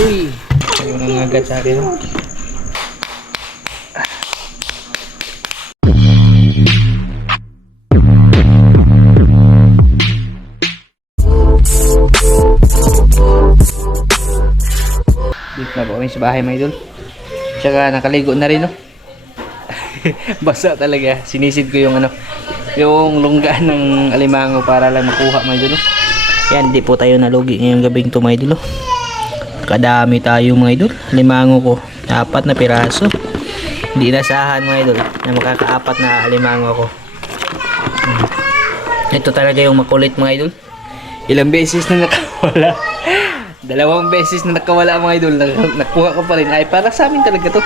Uy! Ayaw nang agad sa akin. Dito na po kami sa bahay, mga idol. Tsaka nakaligo na rin, no? Basa talaga. Sinisid ko yung yung lungga ng alimango para lang makuha, mga idol, no? Yan, di po tayo nalugi ngayong gabing to, mga idol, no? Kadami tayo, mga idol. Alimango ko, 4 na piraso. Hindi inasahan, mga idol, na makaka-4 na alimango ako. Ito talaga yung makulit, mga idol. Ilang beses na nakawala. 2 beses na nakawala, mga idol. Nakuha ko pa rin. Ay, para sa amin talaga to.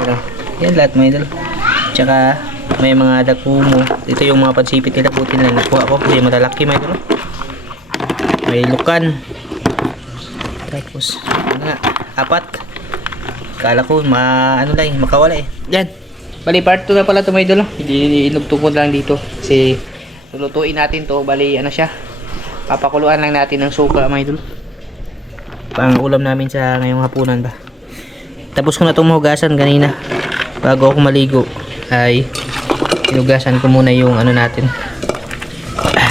Pero, yan lahat, mga idol. Tsaka may mga dakumo. Ito yung mga pansipit nila, buti na nakuha ko. Hindi malalaki, mga idol. May lukan. Tapos ano nga, 4. Kala ko makawala eh. Yan. Bali part 2 na pala to, mga idol. Inugtungkod lang dito kasi lulutuin natin to. Bali ano siya, papakuluan lang natin ng suka, mga idol. Pang ulam namin sa ngayong hapunan ba. Tapos ko na itong mahugasan kanina. Bago ako maligo ay hinugasan ko muna yung natin,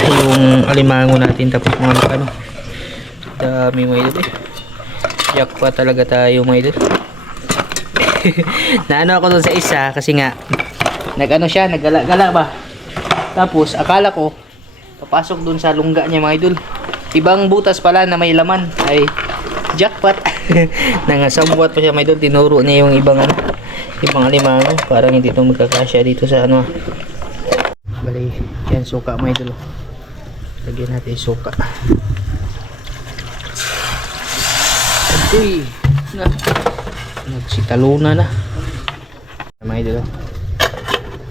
yung alimango natin. Tapos mga dami, mga idol eh. Jackpot talaga tayo, mga idol. Naano ako dun sa isa kasi nga siya, naggala-gala ba. Tapos akala ko papasok dun sa lungga niya, mga idol. Ibang butas pala na may laman. Ay jackpot. Nangasabwat pa siya, mga idol. Tinuro niya yung ibang alimango. Parang hindi itong magkakasya dito sa bali, yan suka, mga idol. Lagyan natin yung suka. Uy! Nagsitaluna na. Mga idol.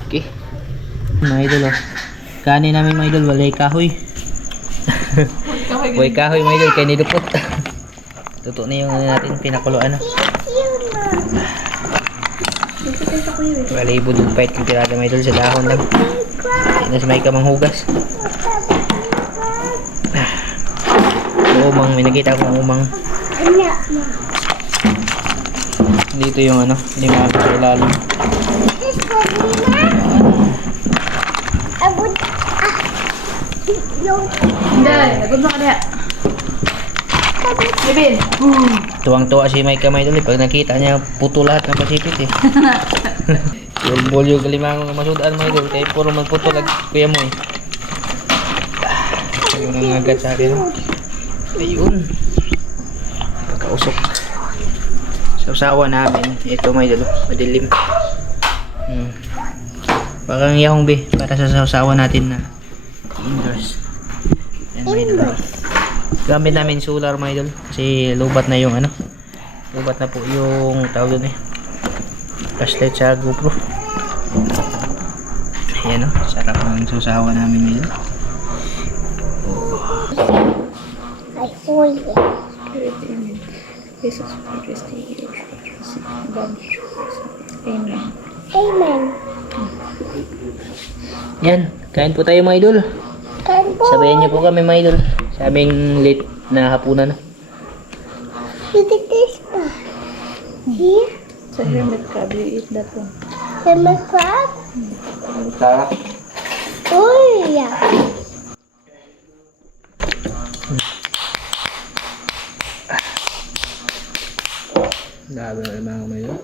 Okay. Mga idol. Kanin namin, mga idol. Walay kahoy. Walay kahoy, mga idol. Kaya nilupot. Tuto na yung natin pinakuluan. Walay budong pahit yung tirada, mga idol. Sa dahon lang. Hindi na may kamang hugas. Umang. May nakita akong umang. Dito yung limango sa ilalim. Hindi, nagod mo ka na. Bibin. Tuwang-tuwa si Mike, mga idol. Pag nakita niya, puto lahat ng pasipit eh. Yung bolyo kalimango ng masudaan, mga idol. Kaya puro magputo lag kuya mo eh. Ayun ang agad sa akin. Ayun. Kausok. Sausawa namin. Ito, mga idol. Madilim. Parang yahong be. Para sa sausawa natin na indoors. Yan, mga idol. Gamit namin solar, mga idol. Kasi lubat na yung lubat na po yung tawag doon eh. Flashlight sa GoPro. Ayan o. Sarap ng sausawa namin, mga idol. I hold it. Jesus Christ, Amen. Amen. Yan. Kain po tayo, mga idol. Kain po. Sabayan niyo po kami, mga idol. Sa aming late na hapunan. Look at this pa. Here. So hermit crab, you eat that one. Hermit crab. Oh, yeah. Dami na mga idol.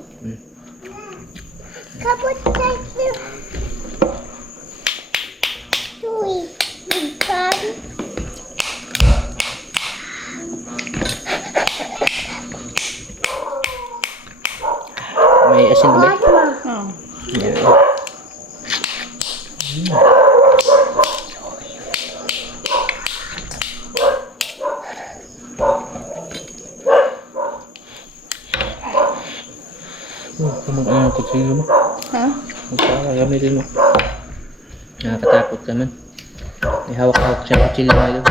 Kapot tayo. Sweet. Big crab. May asin ba? Oh. Yeah. Kumang ang kutsilyo mo. Ha? Gamitin mo. Nakakatakot naman. May hawak-hawak siya kutsilyo, mga idol.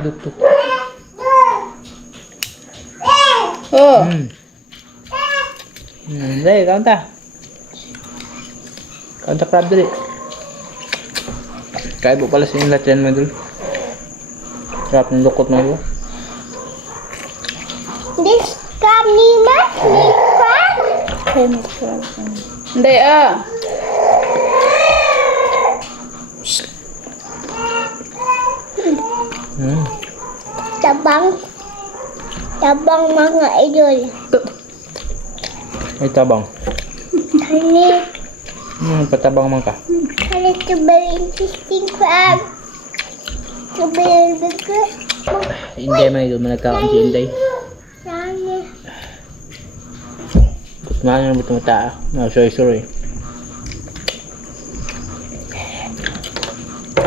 Iduktok. Oh! Dali, kaunta. Kaunta crab dali. Kaya po pala sa inyo lahat yan, mga idol. Sarap ng lukot, mga idol. This crab, Nima? Need crab? Hermit crab. Hindi ah. Hmm. Tabang. Tabang mga idol. Ay, tabang. Honey, Patabang man ka. honey, it's a very interesting crab. It's a very big crab. Inday mga idol, managkaon si Inday. Honey. Kusmahan yung buto mata. Sorry.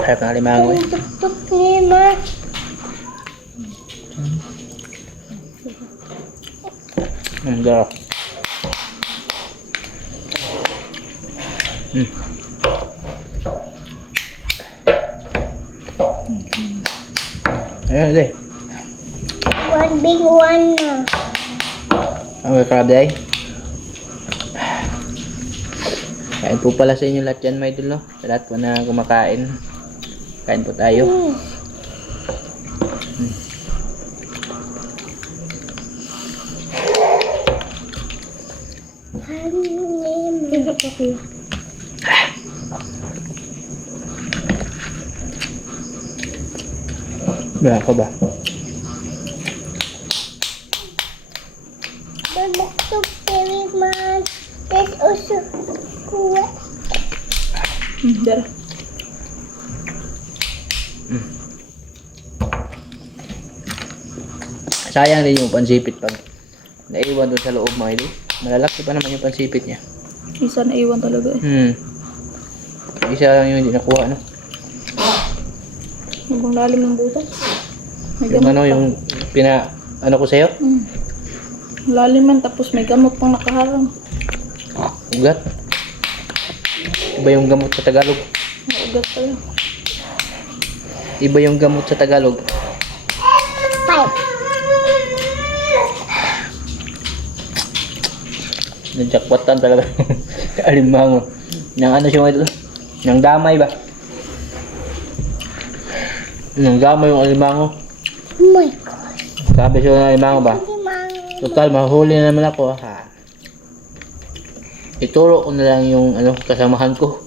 Harap ng alimango eh. Tuk-tuk, Nima. Darap. Ayan, Day. One big one na. Ang crab day. Kain po pala sa inyo lahat yan, mga idol, no? Sa lahat po na kumakain. Kain po tayo. Honey, Nima. Ba, ako ba? Tuk-tuk, very much. There's also crab. Dara. Sayang din yung pansipit pag naiwan doon sa loob, mga idol. Malalaki pa naman yung pansipit niya. Isa na iwan talaga eh. Isa lang yung hindi nakuha, no? Yung bang lalim ng butas. May Yung gamot ano, pa. yung ano ko sa'yo? Lalim man tapos may gamot pang nakaharang. Ugat. Iba yung gamot sa Tagalog. Naugat pala. Iba yung gamot sa Tagalog. Five. Nadjakpatan talaga. Alimango. Nang ano siya, mga idol? Nang damay ba? Nang damay yung alimango. Oh my God. Sabi siya ng alimango ba? Limang. Total, mahuli na naman ako. Ha. Ituro ko na lang yung ano, kasamahan ko.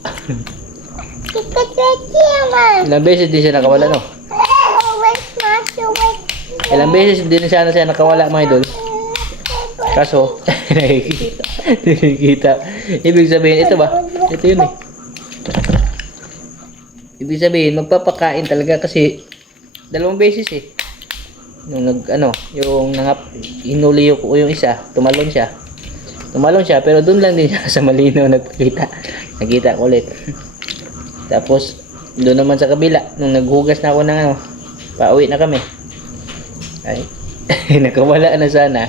Tikat-tikat naman. Ilang beses din siya nakawala, no? Always not to wait. Ilang beses din sana siya nakawala, mga idol. Kaso, nakikita. Ibig sabihin, ito ba? Ito yun eh. Ibig sabihin, magpapakain talaga kasi 2 beses eh. Nung yung hinuli ko yung isa, tumalon siya. Pero doon lang din siya sa malinaw nakita ko ulit. Tapos, doon naman sa kabila, nung naghugas na ako ng pauwi na kami. Ay, nakawala na sana.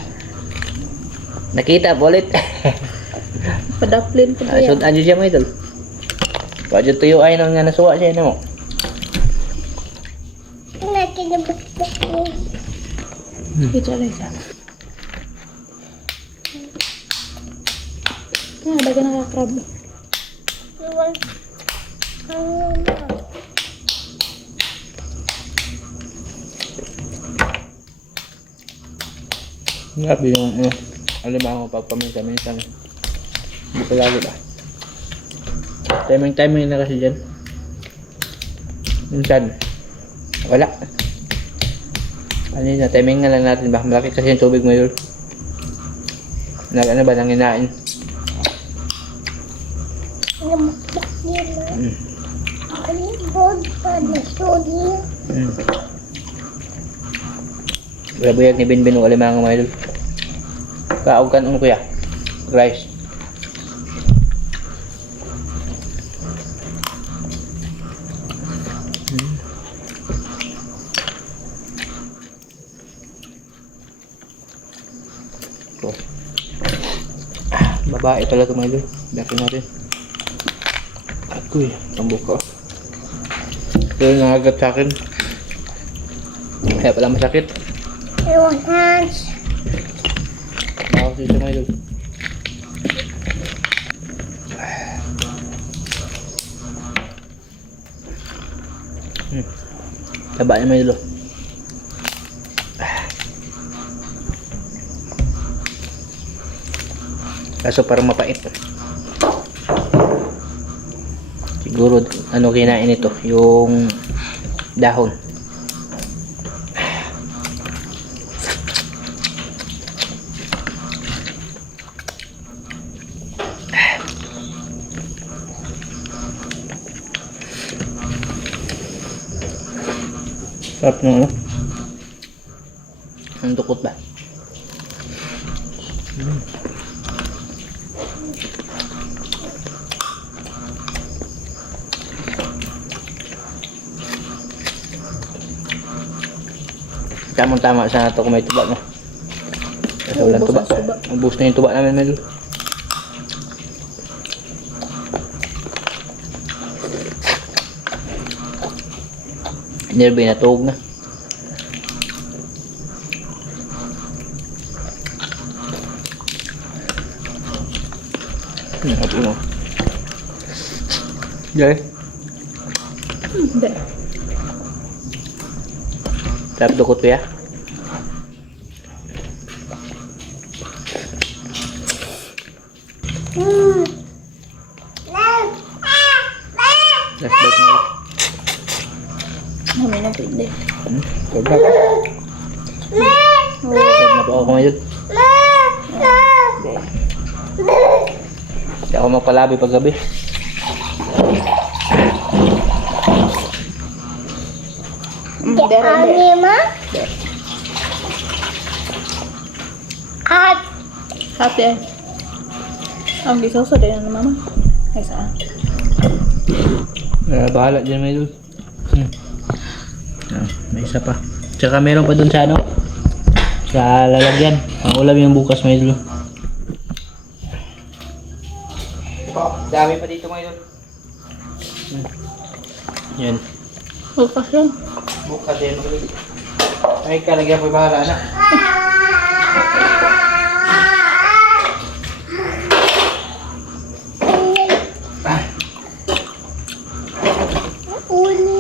Nakita po ulit. Padaplin ko Ay, yan. so, anjo siya, mga idol. Wadyo tuyo ay nang nga nasuwa siya, no? Nakinabakbak niya. Kita lang isa. Daga nakakrab. Iwan. Grabe yung alimango pag paminsan-minsan. Hindi ko lagi ba? Timing na kasi dyan. Minsan. Wala. Ano timing na lang natin ba? Malaki kasi yung tubig mo yun. Ano ba, nanginain? Kinabakbak niya na. Ano gold pa na sodium? Buyag ni Binbin o alimango, mga idol. Kaog kan kuya? Rice. Ito. Babae pala ito, mga idol. Dati natin. Agoy, tambok ko. Ito yung nangagat sa akin. Kaya pala masakit. Iwan hands. Bawas dito, mga idol. Taba niya, mga idol. Kaso parang mapait. Siguro ano kinain ito, yung dahon. Sarap ng ano? Ang dukot ba? Tamang-tama sana ito kung may tuba, no? Kasi walang Ubos tuba. ang suba. Ubus na yung tuba namin, Mel. Nerve na tuhog na. Apa mo? Jay, Hindi. sarap dukot ko ya. Last bite mo. Mami na pwede. Sarap na. Sarap na po ako ngayon. Hindi ako magpalabi pag gabi. Dere. Anima? At Hati eh. Ang gisoso din na mama. Ay saan? Bahala dyan may dun. May isa pa. Tsaka meron pa dun sa ano? Sa lalagyan. Ang ulam yung bukas may dun. Dami pa dito may dun. Yan. Bukas yan. Bukas yan. Ay kalagyan po bahala na. uli.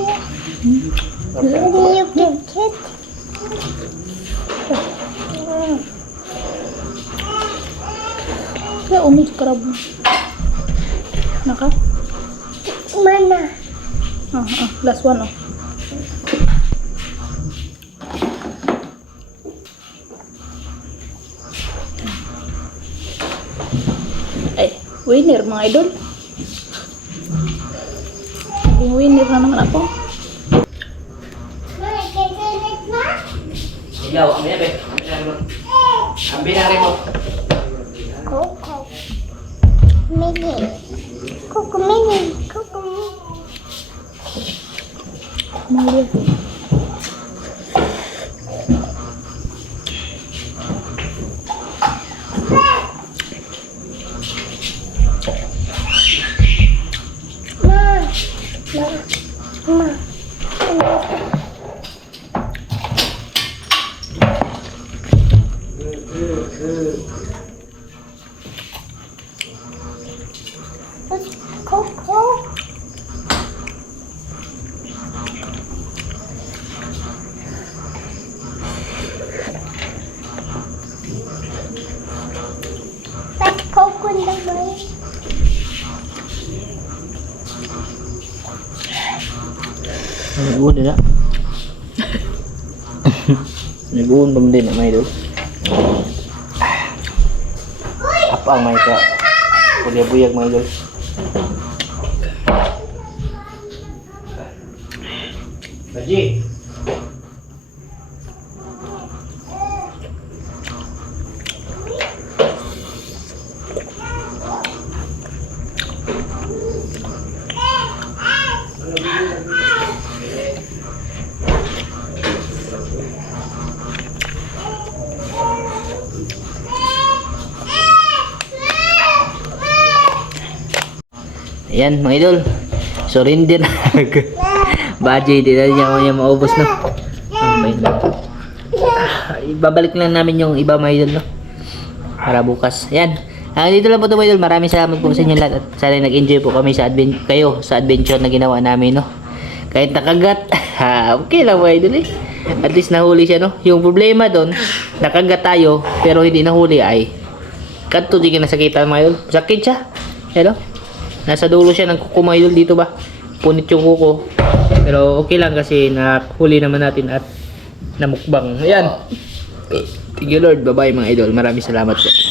Uli yung kit. Kaya umit karab. Naka? Mana? Last one oh. Ay, winner mga idol. Naging winner na naman ako. May kasilit na? Ilaw, ang yan eh. Ang binari mo. Coco. Mini. Coco mini. Coco mini. Mali. Ma. Ma. Ma. Coco. That's Coco in the way. Nag-uun na. Nag-uun pa din na may doon. Apa ang may ka? Kuya-buyag may doon. Baji! Ayan mga idol. Surrender na. Baji, di na niya maubos no. Okay lang. Ibabalik lang namin yung iba mga idol no. Para bukas. Ayan. Dito lang po ito mga idol. Maraming salamat po sa inyo lahat. At sana nag-enjoy po kami sa kayo sa adventure na ginawa namin no. Kahit nakagat. Okay lang mga idol eh. At least nahuli siya no. Yung problema doon, nakagat tayo pero hindi nahuli ay Kanto di ka nasakita mga idol. Sakit siya. Hello? Nasa dulo siya ng kuko mga idol dito ba? Punit yung kuko. Pero okay lang kasi nahuli naman natin at namukbang. Ayan. Thank you Lord. Bye-bye mga idol. Maraming salamat po.